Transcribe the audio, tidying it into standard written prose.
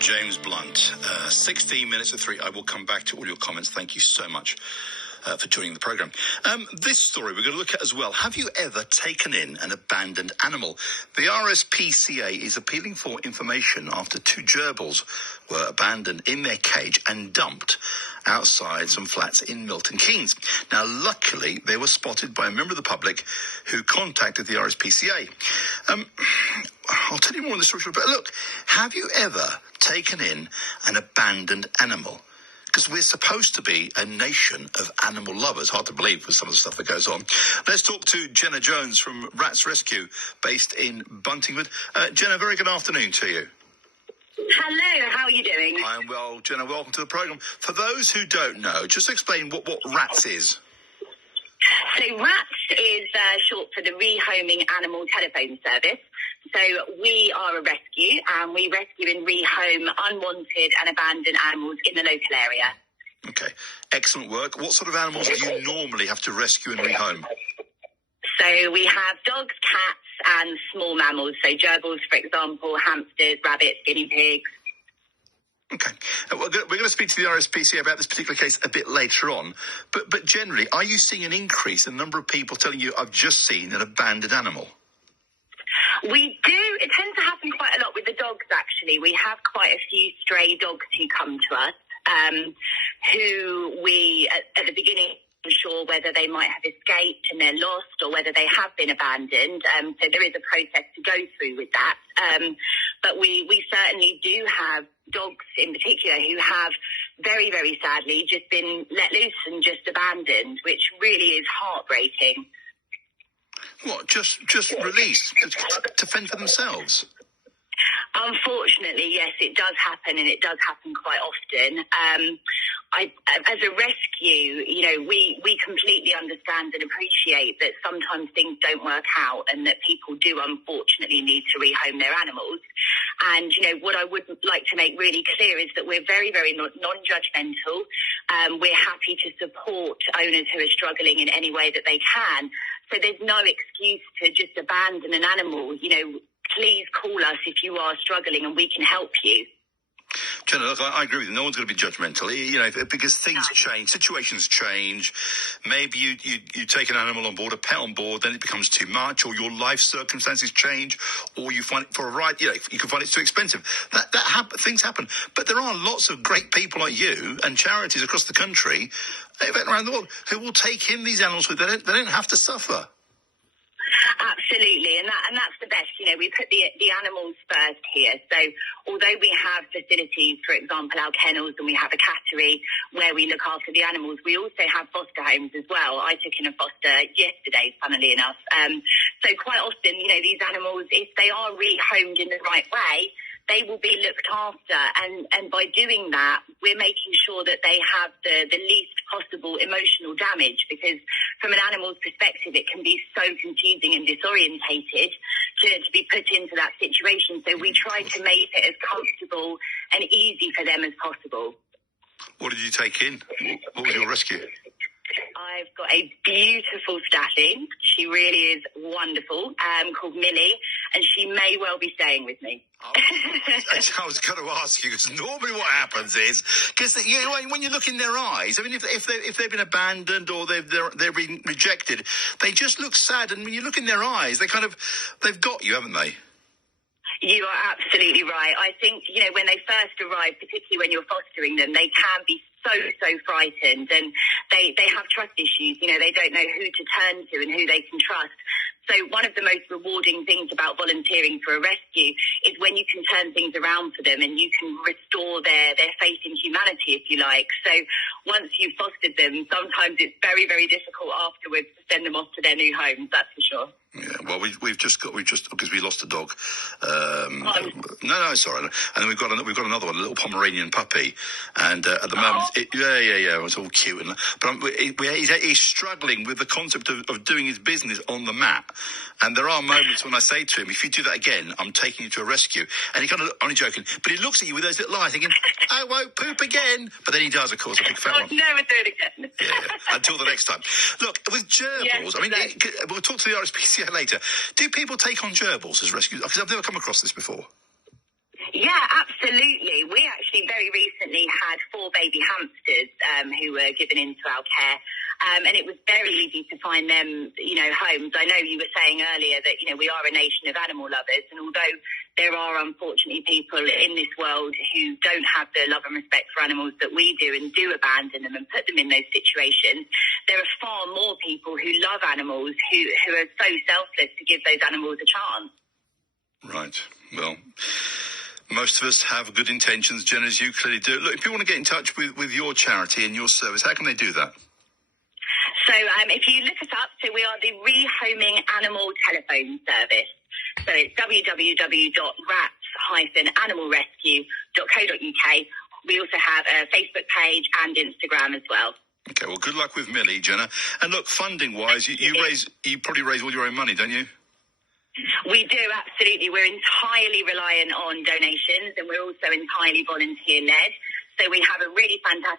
James Blunt, 16 minutes to 3. I will come back to all your comments. Thank you so much for joining the programme. This story we're going to look at as well. Have you ever taken in an abandoned animal? The RSPCA is appealing for information after two gerbils were abandoned in their cage and dumped outside some flats in Milton Keynes. Now, luckily, they were spotted by a member of the public who contacted the RSPCA. I'll tell you more on this story, but look, have you ever taken in an abandoned animal? Because we're supposed to be a nation of animal lovers. Hard to believe with some of the stuff that goes on. Let's talk to Jenna Jones from Rats Rescue, based in Buntingford. Jenna, very good afternoon to you. Hello, how are you doing? I'm well, Jenna, welcome to the programme. For those who don't know, just explain what Rats is. So RATS is short for the Rehoming Animal Telephone Service. So we are a rescue, and we rescue and rehome unwanted and abandoned animals in the local area. Okay, excellent work. What sort of animals do you normally have to rescue and rehome? So we have dogs, cats and small mammals. So gerbils, for example, hamsters, rabbits, guinea pigs. Okay. We're going to speak to the RSPCA about this particular case a bit later on. But generally, are you seeing an increase in the number of people telling you, I've just seen an abandoned animal? We do. It tends to happen quite a lot with the dogs, actually. We have quite a few stray dogs who come to us, who we, at the beginning, sure whether they might have escaped and they're lost or whether they have been abandoned. So there is a process to go through with that. But we certainly do have dogs in particular who have very, very sadly just been let loose and just abandoned, which really is heartbreaking. What, just released to fend for themselves? Unfortunately, yes, it does happen, and it does happen quite often. As a rescue, we completely understand and appreciate that sometimes things don't work out and that people do unfortunately need to rehome their animals. And, what I would like to make really clear is that we're very, very non-judgmental. We're happy to support owners who are struggling in any way that they can. So there's no excuse to just abandon an animal. Please call us if you are struggling and we can help you. Jenna, look, I agree with you. No one's going to be judgmental, because things change, situations change. Maybe you take an animal on board, a pet on board, then it becomes too much, or your life circumstances change, or you find it for a ride, you can find it too expensive. Things happen. But there are lots of great people like you and charities across the country, around the world, who will take in these animals. They don't have to suffer. Absolutely, and that's the best. We put the animals first here. So although we have facilities, for example, our kennels, and we have a cattery where we look after the animals, we also have foster homes as well. I took in a foster yesterday, funnily enough. So quite often, these animals, if they are rehomed in the right way, they will be looked after, and by doing that, we're making sure that they have the least possible emotional damage, because from an animal's perspective, it can be so confusing and disorientated to be put into that situation. So we try to make it as comfortable and easy for them as possible. What did you take in? What was your rescue? I've got a beautiful staffing. She really is wonderful, called Millie, and she may well be staying with me. I was going to ask you, because normally what happens is, because when you look in their eyes, I mean, if they've been abandoned or they're been rejected, they just look sad, and when you look in their eyes, they've got you, haven't they? You are absolutely right. I think, when they first arrive, particularly when you're fostering them, they can be so frightened, and they have trust issues. They don't know who to turn to and who they can trust. So one of the most rewarding things about volunteering for a rescue is when you can turn things around for them and you can restore their faith in humanity, if you like. So once you've fostered them, sometimes it's very, very difficult afterwards to send them off to their new homes, that's for sure. Yeah, well, we've just because we lost a dog. No, sorry. And then we've got another one, a little Pomeranian puppy. And at the moment, it's all cute. But he's struggling with the concept of doing his business on the mat. And there are moments when I say to him, if you do that again, I'm taking you to a rescue. And he kind of, only joking, but he looks at you with those little eyes thinking, I won't poop again. But then he does, of course, a big fat one. I'll never do it again. Yeah, until the next time. Look, with gerbils, yes, I mean, we'll talk to the RSPCA later. Do people take on gerbils as rescues? Because I've never come across this before. Yeah, absolutely. very recently had 4 baby hamsters who were given into our care. And it was very easy to find them, homes. I know you were saying earlier that, we are a nation of animal lovers. And although there are unfortunately people in this world who don't have the love and respect for animals that we do and do abandon them and put them in those situations, there are far more people who love animals who are so selfless to give those animals a chance. Right. Well, most of us have good intentions, Jen, as you clearly do. Look, if you want to get in touch with your charity and your service, how can they do that? So if you look us up, so we are the Rehoming Animal Telephone Service. So it's www.rats-animalrescue.co.uk. We also have a Facebook page and Instagram as well. Okay, well, good luck with Millie, Jenna. And look, funding-wise, you probably raise all your own money, don't you? We do, absolutely. We're entirely reliant on donations, and we're also entirely volunteer-led. So we have a really fantastic